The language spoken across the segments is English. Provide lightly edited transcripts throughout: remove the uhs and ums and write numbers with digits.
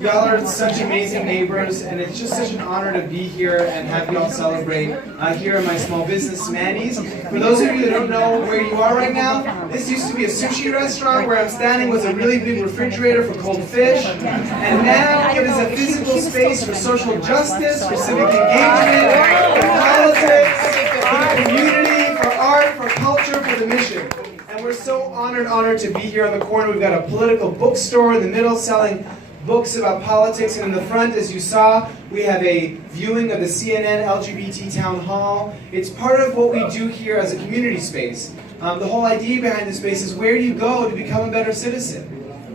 Y'all are such amazing neighbors, and it's just such an honor to be here and have y'all celebrate here in my small business, Manny's. For those of you that don't know where you are right now, this used to be a sushi restaurant where I'm standing with a really big refrigerator for cold fish, and now it is a physical space for social justice, for civic engagement, for politics, for the community, for art, for culture, for the mission. And we're so honored to be here on the corner. We've got a political bookstore in the middle selling books about politics, and in the front, as you saw, we have a viewing of the CNN LGBT Town Hall. It's part of what we do here as a community space. The whole idea behind this space is, where do you go to become a better citizen?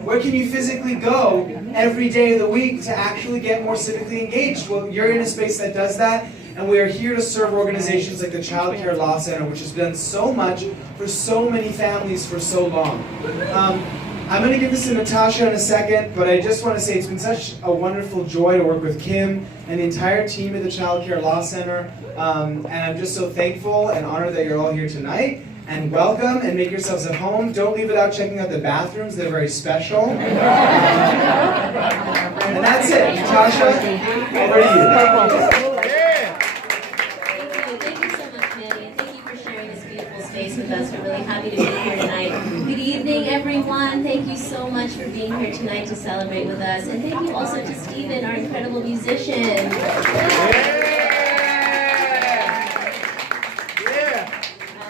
Where can you physically go every day of the week to actually get more civically engaged? Well, you're in a space that does that, and we are here to serve organizations like the Childcare Law Center, which has done so much for so many families for so long. I'm going to give this to Natasha in a second, but I just want to say it's been such a wonderful joy to work with Kim and the entire team at the Childcare Law Center, and I'm just so thankful and honored that you're all here tonight. And welcome, and make yourselves at home. Don't leave without checking out the bathrooms, they're very special. And that's it. Natasha, over to you. With us. We're really happy to be here tonight. Good evening, everyone. Thank you so much for being here tonight to celebrate with us. And thank you also to Stephen, our incredible musician.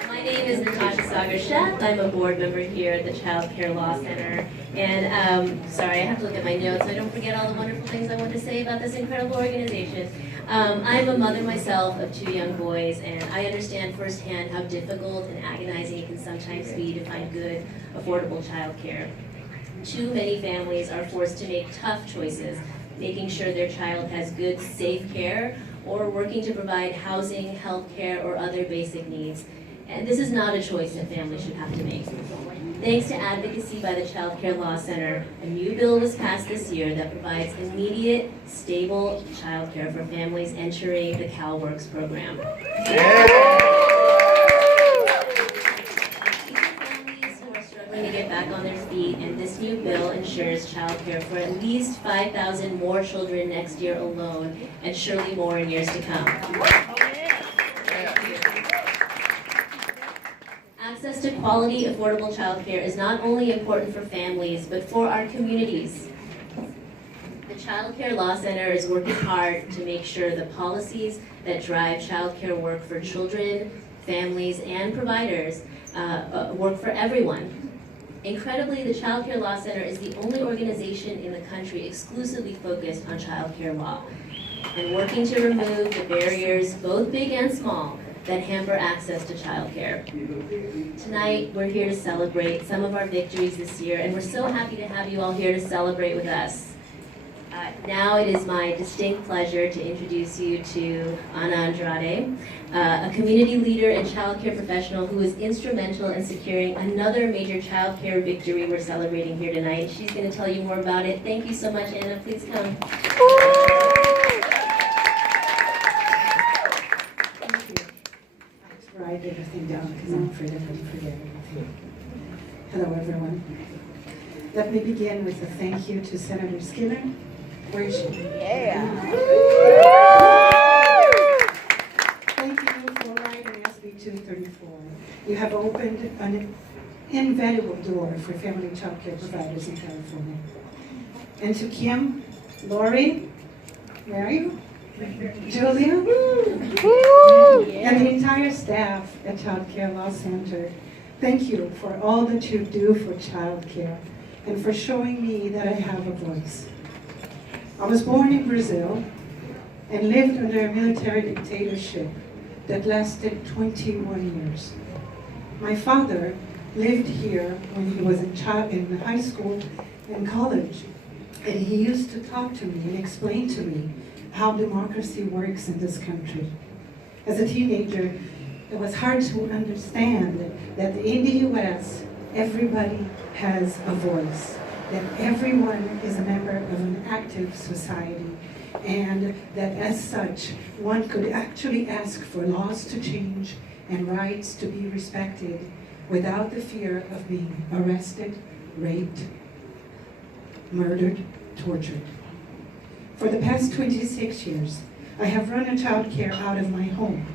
My name is Natasha Sagar-Sheth. I'm a board member here at the Childcare Law Center. And sorry, I have to look at my notes so I don't forget all the wonderful things I want to say about this incredible organization. I'm a mother myself of 2 young boys, and I understand firsthand how difficult and agonizing it can sometimes be to find good, affordable childcare. Too many families are forced to make tough choices, making sure their child has good, safe care, or working to provide housing, health care, or other basic needs. And this is not a choice that families should have to make. Thanks to advocacy by the Childcare Law Center, a new bill was passed this year that provides immediate, stable childcare for families entering the CalWorks program. Families who are struggling to get back on their feet, and this new bill ensures childcare for at least 5,000 more children next year alone, and surely more in years to come. Access to quality, affordable childcare is not only important for families, but for our communities. The Childcare Law Center is working hard to make sure the policies that drive childcare work for children, families, and providers work for everyone. Incredibly, the Childcare Law Center is the only organization in the country exclusively focused on childcare law and working to remove the barriers, both big and small, that hamper access to childcare. Tonight, we're here to celebrate some of our victories this year, and we're so happy to have you all here to celebrate with us. Now it is my distinct pleasure to introduce you to Ana Andrade, a community leader and childcare professional who was instrumental in securing another major childcare victory we're celebrating here tonight. She's going to tell you more about it. Thank you so much, Ana. Please come. Write everything down because I'm afraid I'm going to forget everything. Hello, everyone. Let me begin with a thank you to Senator Skinner. Where is she? Yeah. Thank you for writing SB 234. You have opened an invaluable door for family child care providers in California. And to Kim, Lori, where are you? Julia, and the entire staff at Childcare Law Center, thank you for all that you do for childcare and for showing me that I have a voice. I was born in Brazil and lived under a military dictatorship that lasted 21 years. My father lived here when he was in high school and college, and he used to talk to me and explain to me how democracy works in this country. As a teenager, it was hard to understand that in the US, everybody has a voice, that everyone is a member of an active society, and that as such, one could actually ask for laws to change and rights to be respected without the fear of being arrested, raped, murdered, tortured. For the past 26 years, I have run a childcare out of my home.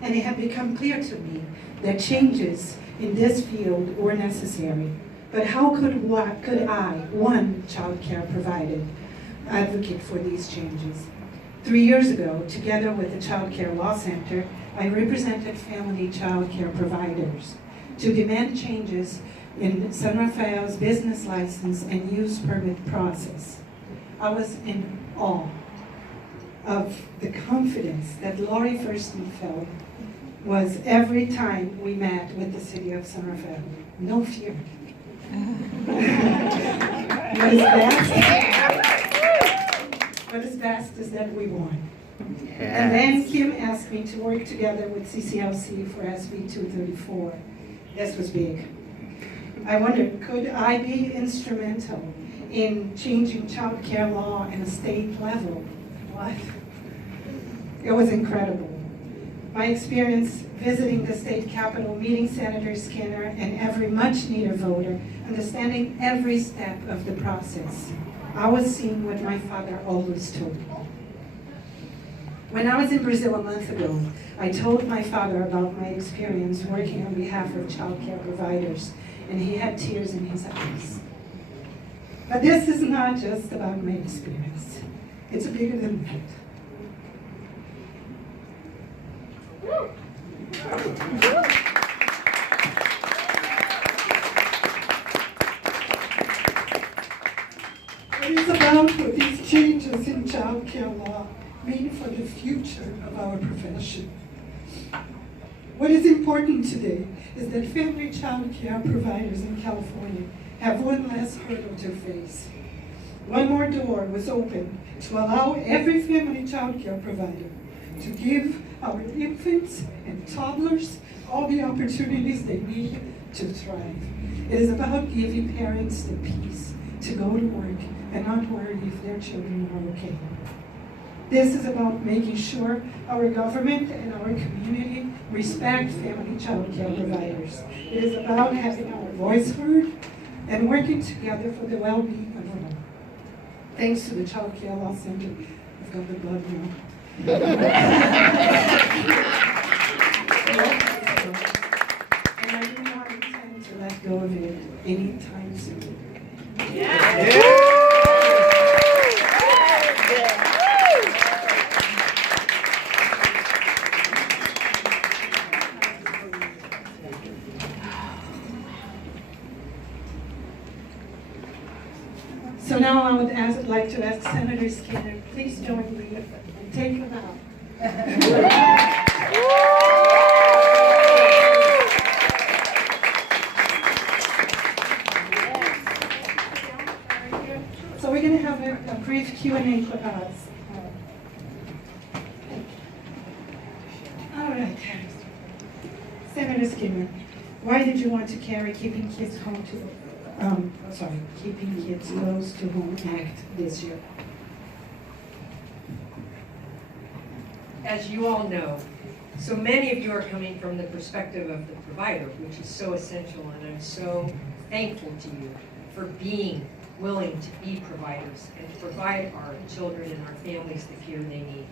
And it had become clear to me that changes in this field were necessary. But how could I, one childcare provider, advocate for these changes? 3 years ago, together with the Childcare Law Center, I represented family childcare providers to demand changes in San Rafael's business license and use permit process. I was in awe of the confidence that Lori Fursten felt was every time we met with the city of San Rafael. No fear. What is best is that we won. Yes. And then Kim asked me to work together with CCLC for SB 234. This was big. I wondered, could I be instrumental in changing child care law at a state level? What? It was incredible. My experience visiting the state capitol, meeting Senator Skinner and every much-needed voter, understanding every step of the process. I was seeing what my father always told me. When I was in Brazil a month ago, I told my father about my experience working on behalf of child care providers, and he had tears in his eyes. But this is not just about my experience. It's bigger than that. It is about what these changes in child care law mean for the future of our profession. What is important today is that family child care providers in California have one less hurdle to face. One more door was opened to allow every family child care provider to give our infants and toddlers all the opportunities they need to thrive. It is about giving parents the peace to go to work and not worry if their children are okay. This is about making sure our government and our community respect family child care providers. It is about having our voice heard and working together for the well-being of all. Thanks to the Child Care Law Center. I've got the blood now. And I do not intend to let go of it anytime soon. So now I would like to ask Senator Skinner, please join me and take him out. So we're going to have a brief Q&A for us. All right. Senator Skinner, why did you want to carry Keeping Kids Close to Home Act this year? As you all know, so many of you are coming from the perspective of the provider, which is so essential, and I'm so thankful to you for being willing to be providers and to provide our children and our families the care they need.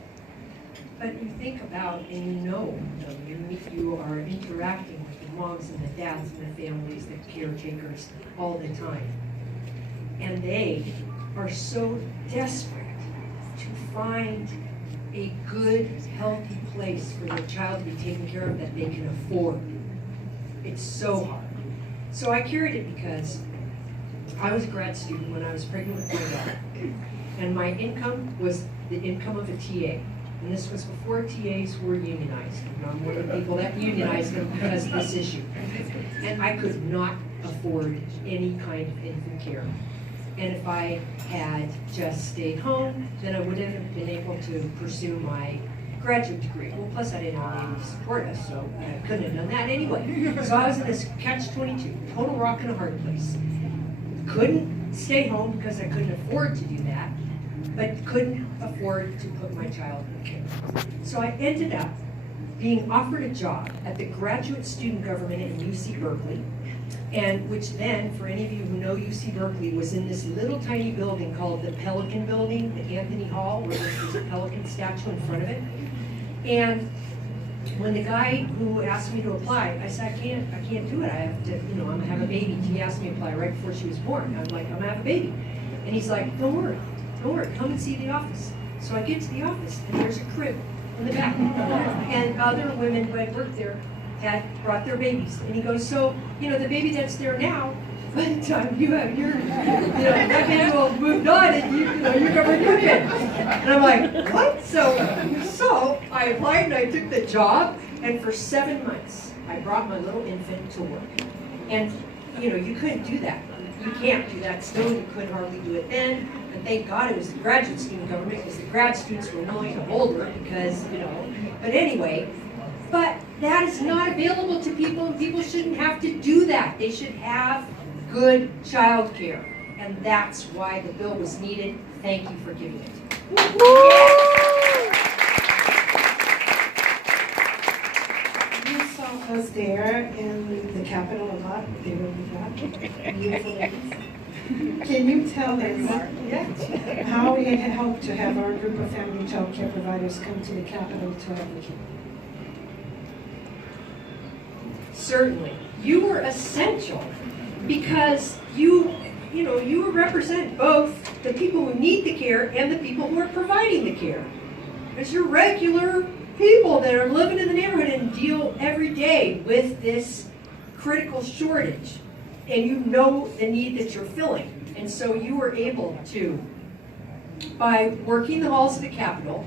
But you think about, and you know them, you are interacting with the moms and the dads and the families, the caretakers all the time. And they are so desperate to find a good, healthy place for their child to be taken care of that they can afford. It's so hard. So I carried it because I was a grad student when I was pregnant with my daughter. And my income was the income of a TA. And this was before TAs were unionized. And I'm one of the people that unionized them because of this issue. And I could not afford any kind of infant care. And if I had just stayed home, then I wouldn't have been able to pursue my graduate degree. Well, plus I didn't have anyone to support us, so I couldn't have done that anyway. So I was in this catch-22, total rock and a hard place. Couldn't stay home because I couldn't afford to do that, but couldn't afford to put my child in care. So I ended up being offered a job at the graduate student government at UC Berkeley And which then, for any of you who know UC Berkeley, was in this little tiny building called the Pelican Building, the Anthony Hall, where there's this Pelican statue in front of it. And when the guy who asked me to apply, I said, I can't do it. I have to, I'm gonna have a baby. He asked me to apply right before she was born. I'm like, I'm gonna have a baby. And he's like, don't worry, come and see the office. So I get to the office, and there's a crib in the back. And other women who had worked there had brought their babies. And he goes, so, the baby that's there now, by the time you have your, that baby will have moved on, and you're covered your kid. And I'm like, what? So I applied and I took the job, and for 7 months, I brought my little infant to work. And, you couldn't do that. You can't do that still. You couldn't hardly do it then. And thank God it was the graduate student government, because the grad students were willing to hold her because, But anyway, but that is not available to people, and people shouldn't have to do that. They should have good child care. And that's why the bill was needed. Thank you for giving it. You saw us there in the Capitol a lot. They were beautiful ladies. Can you tell us how it helped to have our group of family child care providers come to the Capitol to advocate? Certainly. You were essential because you represent both the people who need the care and the people who are providing the care. Because you're regular people that are living in the neighborhood and deal every day with this critical shortage. And you know the need that you're filling. And so you were able to, by working the halls of the Capitol,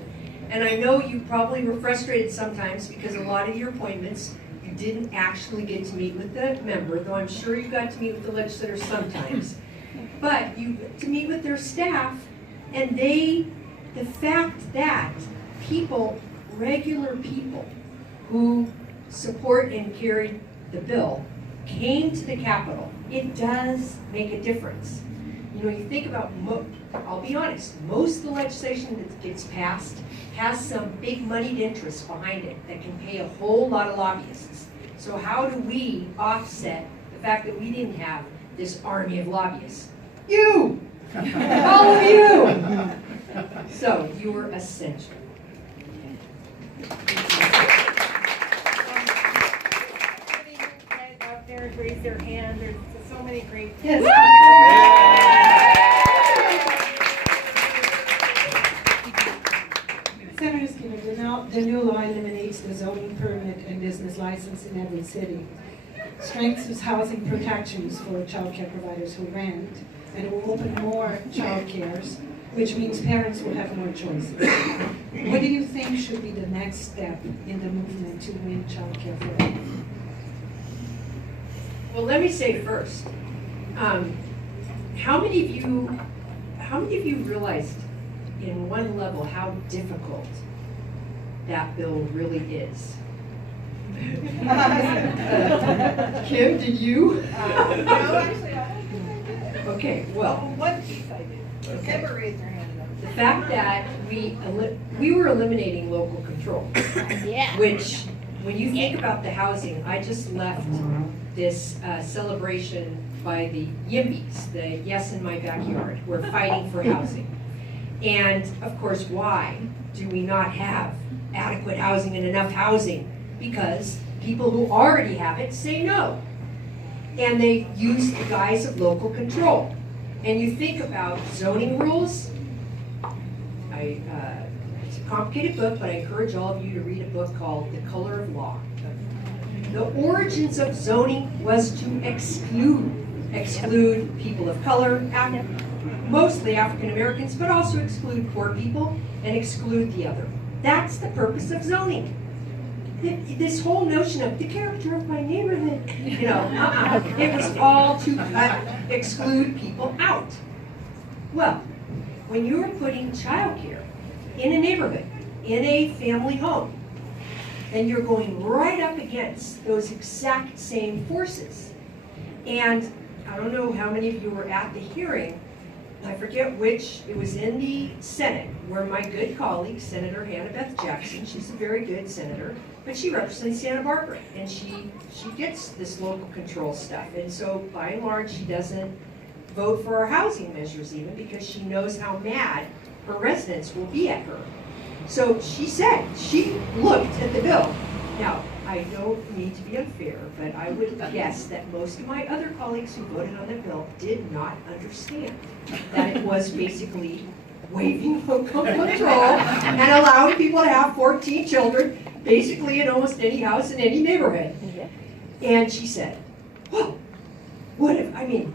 and I know you probably were frustrated sometimes because a lot of your appointments you didn't actually get to meet with the member, though I'm sure you got to meet with the legislators sometimes. But you got to meet with their staff, and the fact that people, regular people who support and carry the bill came to the Capitol, it does make a difference. You think about, I'll be honest, most of the legislation that gets passed has some big moneyed interest behind it that can pay a whole lot of lobbyists. So how do we offset the fact that we didn't have this army of lobbyists? You! All of you! So you were essential. Out there raise their hand. There's so many great. Yes. Senator Skinner, the new law eliminates the zoning permit and business license in every city, strengthens housing protections for child care providers who rent, and will open more child cares, which means parents will have more choices. What do you think should be the next step in the movement to win child care for all? Well, let me say first, how many of you realized in one level how difficult that bill really is? Kim, did you? No, actually, I don't think I did. Okay, well, One piece I did. Okay. Never raised their hand though. the fact that we were eliminating local control, which, when you think about the housing, I just left this celebration by the Yimbies, the Yes in My Backyard. We're fighting for housing. And of course, why do we not have adequate housing and enough housing? Because people who already have it say no. And they use the guise of local control. And you think about zoning rules. It's a complicated book, but I encourage all of you to read a book called The Color of Law. The origins of zoning was to exclude people of color, mostly African Americans, but also exclude poor people and exclude the other. That's the purpose of zoning. This whole notion of the character of my neighborhood, it was all to exclude people out. Well, when you're putting childcare in a neighborhood, in a family home, then you're going right up against those exact same forces. And I don't know how many of you were at the hearing I forget which, it was in the Senate, where my good colleague, Senator Hannah Beth Jackson, she's a very good senator, but she represents Santa Barbara, and she gets this local control stuff. And so by and large, she doesn't vote for our housing measures even, because she knows how mad her residents will be at her. So she said, she looked at the bill. Now, I don't mean to be unfair, but I would guess that most of my other colleagues who voted on the bill did not understand that it was basically waiving local control and allowing people to have 14 children, basically in almost any house in any neighborhood. And she said, well, what if, I mean,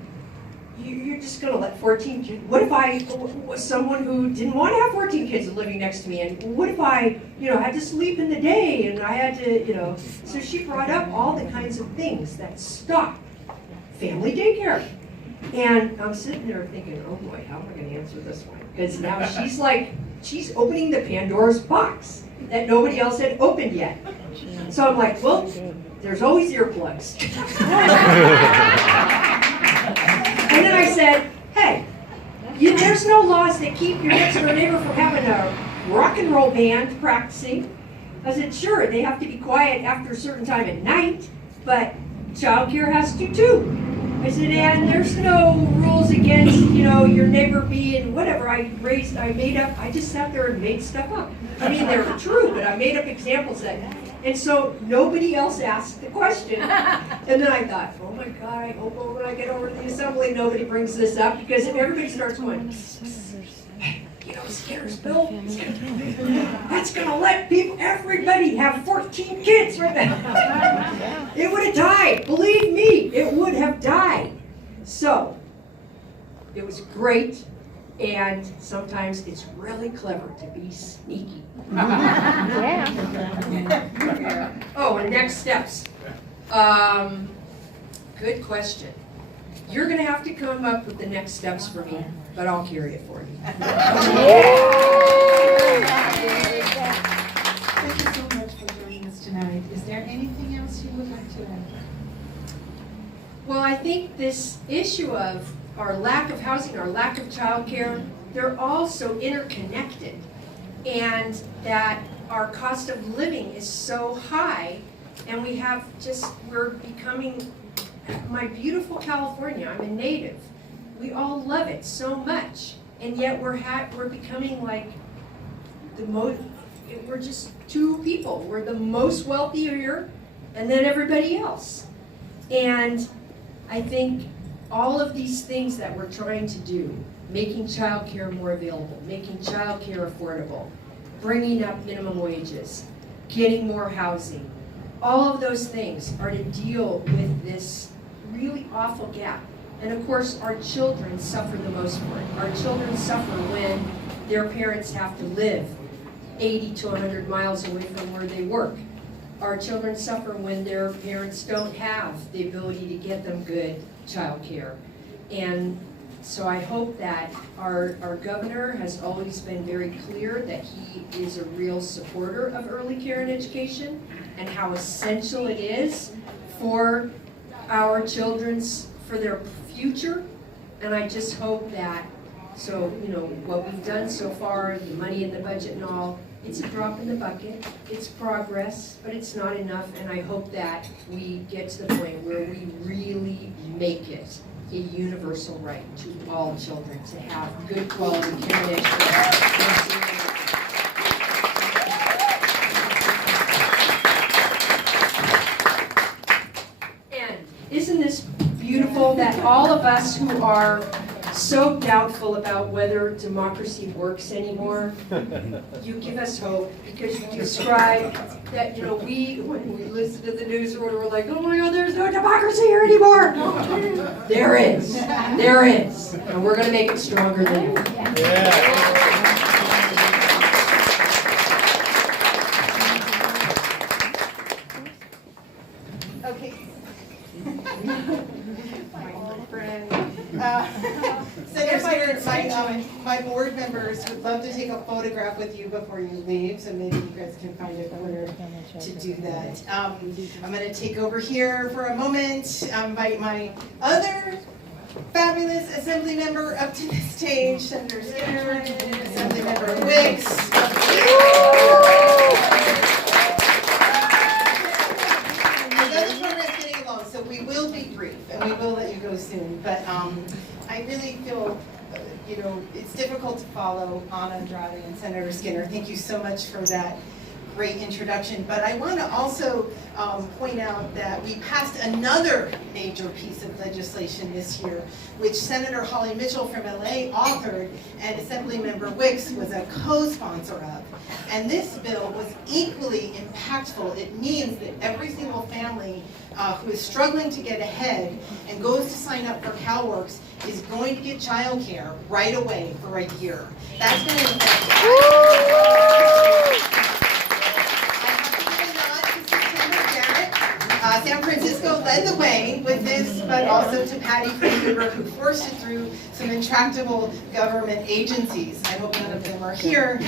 you're just going to let 14 kids, what if I was someone who didn't want to have 14 kids living next to me, and what if I, had to sleep in the day, and I had to, so she brought up all the kinds of things that stop family daycare. And I'm sitting there thinking, oh boy, how am I going to answer this one? Because now she's opening the Pandora's box that nobody else had opened yet. So I'm like, well, there's always earplugs. And then I said, hey, there's no laws that keep your next door neighbor from having a rock and roll band practicing. I said, sure, they have to be quiet after a certain time at night, but childcare has to too. I said, and there's no rules against, your neighbor being whatever. I just sat there and made stuff up. I mean, they're true, but I made up examples and so nobody else asked the question. And then I thought, oh my God, I hope when I get over to the assembly, nobody brings this up, because if everybody starts going, scares Bill, that's gonna let everybody have 14 kids right now. It would have died, believe me, it would have died. So, it was great, and sometimes it's really clever to be sneaky. Oh, and next steps. Good question. You're going to have to come up with the next steps for me, but I'll carry it for you. Thank you so much for joining us tonight. Is there anything else you would like to add? Well, I think this issue of our lack of housing, our lack of childcare, they're all so interconnected, and that our cost of living is so high, and we're becoming, my beautiful California, I'm a native, we all love it so much, and yet we're becoming like we're just two people. We're the most wealthy here, and then everybody else. And I think all of these things that we're trying to do, making childcare more available, making childcare affordable, bringing up minimum wages, getting more housing, all of those things are to deal with this really awful gap. And of course, our children suffer the most for it. Our children suffer when their parents have to live 80 to 100 miles away from where they work. Our children suffer when their parents don't have the ability to get them good child care. And so I hope that our governor has always been very clear that he is a real supporter of early care and education, and how essential it is for our for their future. And I just hope that, what we've done so far, the money in the budget and all, it's a drop in the bucket, it's progress, but it's not enough, and I hope that we get to the point where we really make it a universal right to all children to have good quality care and education. And isn't this beautiful that all of us who are so doubtful about whether democracy works anymore, you give us hope, because you describe that, when we listen to the news or whatever, we're like, oh my God, there's no democracy here anymore. There is, and we're going to make it stronger than ever. Okay. My old friend. My board members would love to take a photograph with you before you leave, so maybe you guys can find a corner to do that. I'm going to take over here for a moment, invite my other fabulous assembly member up to the stage, Senator Skinner, Assembly Member Wicks. So we will be brief, and we will let you go soon, but I really feel, it's difficult to follow Anna Andrade and Senator Skinner. Thank you so much for that great introduction, but I want to also point out that we passed another major piece of legislation this year, which Senator Holly Mitchell from LA authored, and Assemblymember Wicks was a co-sponsor of. And this bill was equally impactful. It means that every single family who is struggling to get ahead and goes to sign up for CalWORKs is going to get childcare right away for a year. That's going to San Francisco led the way with this, but also to Patty Freeberger, who forced it through some intractable government agencies. I hope none of them are here.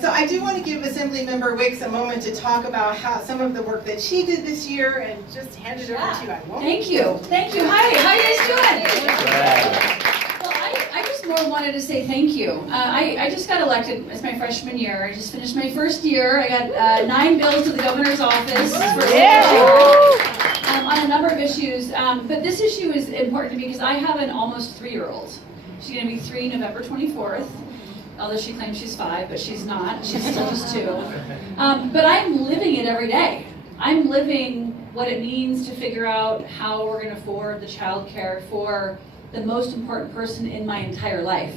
So I do want to give Assemblymember Wicks a moment to talk about some of the work that she did this year, and just hand it over to you. I won't. Thank you. Thank you. Hi, how you guys doing? Well, I just more wanted to say thank you. I just got elected as my freshman year. I just finished my first year. I got 9 bills to the governor's office for on a number of issues. But this issue is important to me because I have an almost 3-year-old. She's going to be 3 November 24th. Although she claims she's 5, but she's not. She's still just 2. But I'm living it every day. I'm living what it means to figure out how we're going to afford the child care for the most important person in my entire life.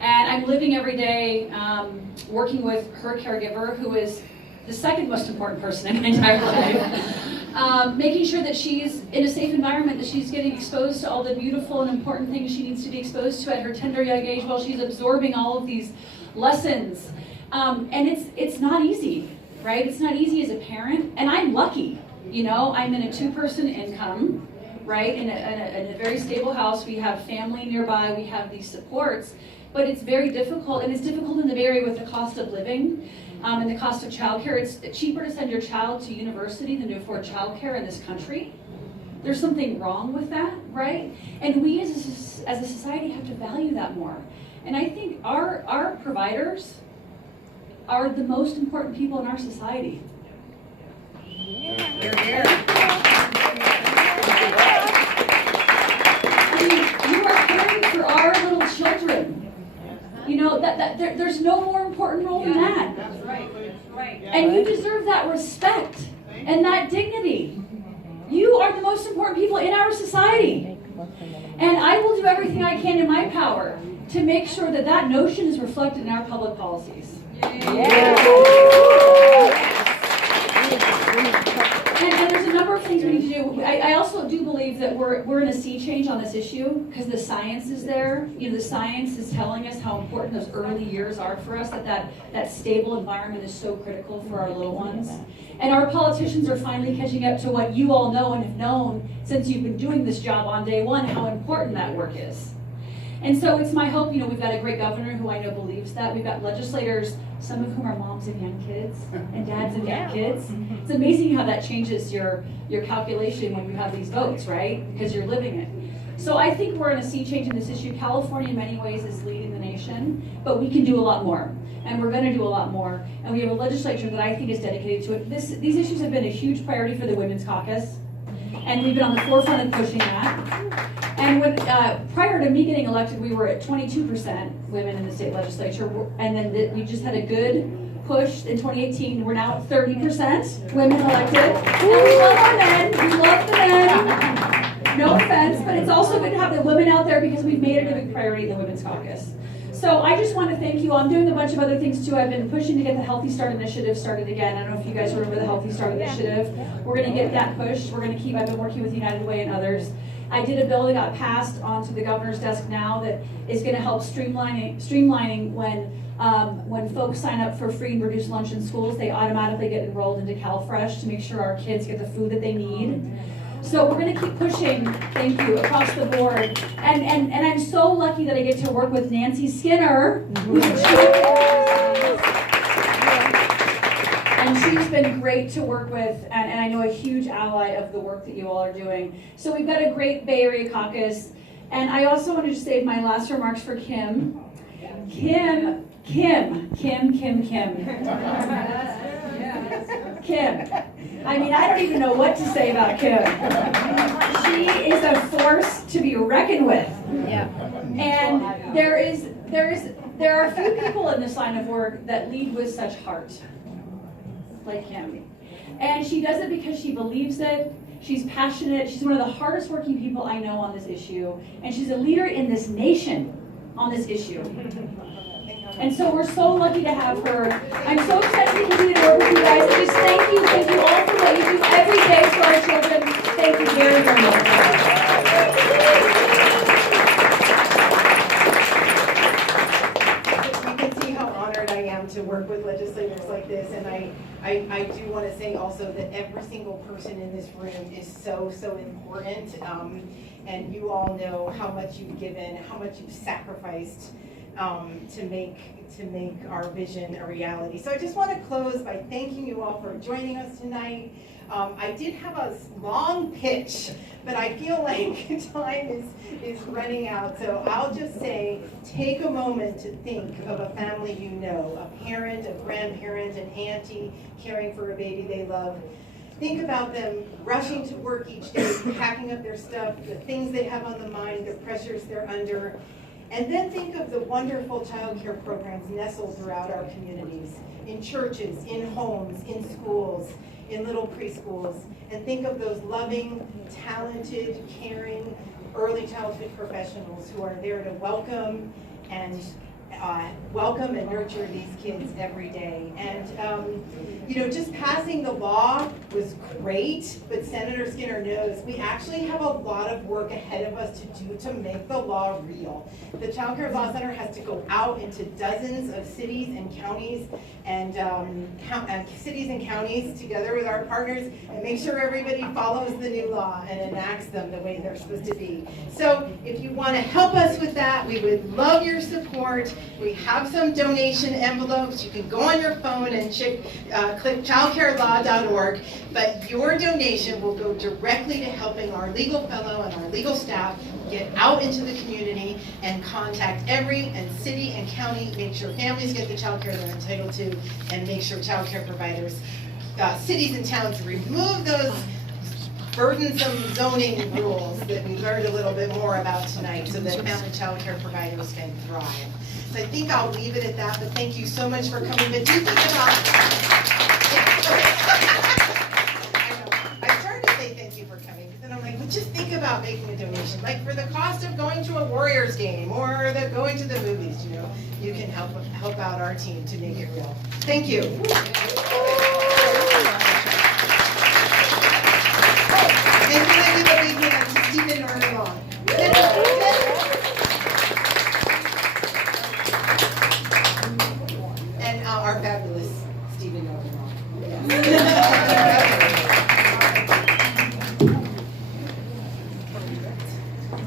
And I'm living every day working with her caregiver, who is the second most important person in my entire life, making sure that she's in a safe environment, that she's getting exposed to all the beautiful and important things she needs to be exposed to at her tender young age while she's absorbing all of these lessons. And it's not easy, right? It's not easy as a parent, and I'm lucky. I'm in a 2-person income, right? In a very stable house. We have family nearby, we have these supports, but it's very difficult, and it's difficult in the Bay Area with the cost of living. And the cost of childcare. It's cheaper to send your child to university than to afford childcare in this country. There's something wrong with that, right? And we as a society have to value that more. And I think our providers are the most important people in our society. I mean, you are caring for our little children. There's no more important role than that. That's right. And you deserve that respect and that dignity. You are the most important people in our society. And I will do everything I can in my power to make sure that that notion is reflected in our public policies. And there's a number of things we need to do. I also do believe that we're in a sea change on this issue because the science is there. The science is telling us how important those early years are for us, that stable environment is so critical for our little ones. And our politicians are finally catching up to what you all know and have known since you've been doing this job on day one, how important that work is. And so it's my hope, we've got a great governor who I know believes that. We've got legislators, some of whom are moms of young kids and dads of young kids. It's amazing how that changes your calculation when you have these votes, right? Because you're living it. So I think we're in a sea change in this issue. California in many ways is leading the nation, but we can do a lot more. And we're going to do a lot more. And we have a legislature that I think is dedicated to it. These issues have been a huge priority for the Women's Caucus. And we've been on the forefront of pushing that. And prior to me getting elected, we were at 22% women in the state legislature. And then we just had a good push in 2018. We're now at 30% women elected. And we love our men. We love the men. No offense, but it's also good to have the women out there because we've made it a big priority in the Women's Caucus. So I just want to thank you all. I'm doing a bunch of other things too. I've been pushing to get the Healthy Start Initiative started again. I don't know if you guys remember the Healthy Start Initiative. We're going to get that pushed. We're going to keep, I've been working with United Way and others. I did a bill that got passed onto the governor's desk now that is going to help streamlining when folks sign up for free and reduced lunch in schools, they automatically get enrolled into CalFresh to make sure our kids get the food that they need. So we're going to keep pushing, thank you, across the board. And I'm so lucky that I get to work with Nancy Skinner, who's a And she's been great to work with, and I know a huge ally of the work that you all are doing. So we've got a great Bay Area caucus. And I also wanted to save my last remarks for Kim. Kim. I mean, I don't even know what to say about Kim. She is a force to be reckoned with. Yeah. And there are few people in this line of work that lead with such heart, like Kim. And she does it because she believes it. She's passionate. She's one of the hardest working people I know on this issue. And she's a leader in this nation on this issue. And so we're so lucky to have her. I'm so excited to continue to work with you guys. And just thank you all for what you do every day for our children. Thank you very, very much. You can see how honored I am to work with legislators like this, and I do want to say also that every single person in this room is so important, and you all know how much you've given, how much you've sacrificed to make our vision a reality. So I just want to close by thanking you all for joining us tonight. I did have a long pitch, but I feel like time is running out. So I'll just say, take a moment to think of a family you know, a parent, a grandparent, an auntie caring for a baby they love. Think about them rushing to work each day, packing up their stuff, the things they have on the mind, the pressures they're under. And then think of the wonderful child care programs nestled throughout our communities, in churches, in homes, in schools, in little preschools. And think of those loving, talented, caring, early childhood professionals who are there to welcome and nurture these kids every day. And just passing the law was great, but Senator Skinner knows we actually have a lot of work ahead of us to do to make the law real. The Child Care Law Center has to go out into dozens of cities and counties and cities and counties together with our partners and make sure everybody follows the new law and enacts them the way they're supposed to be. So if you want to help us with that, we would love your support. We have some donation envelopes. You can go on your phone and click childcarelaw.org, but your donation will go directly to helping our legal fellow and our legal staff get out into the community and contact every city and county, make sure families get the child care they're entitled to, and make sure child care providers, cities and towns remove those burdensome zoning rules that we learned a little bit more about tonight so that family child care providers can thrive. So I think I'll leave it at that, but thank you so much for coming. But do think about I started to say thank you for coming, but then I'm like, well, just think about making a donation. Like for the cost of going to a Warriors game or going to the movies, you can help out our team to make it real. Thank you.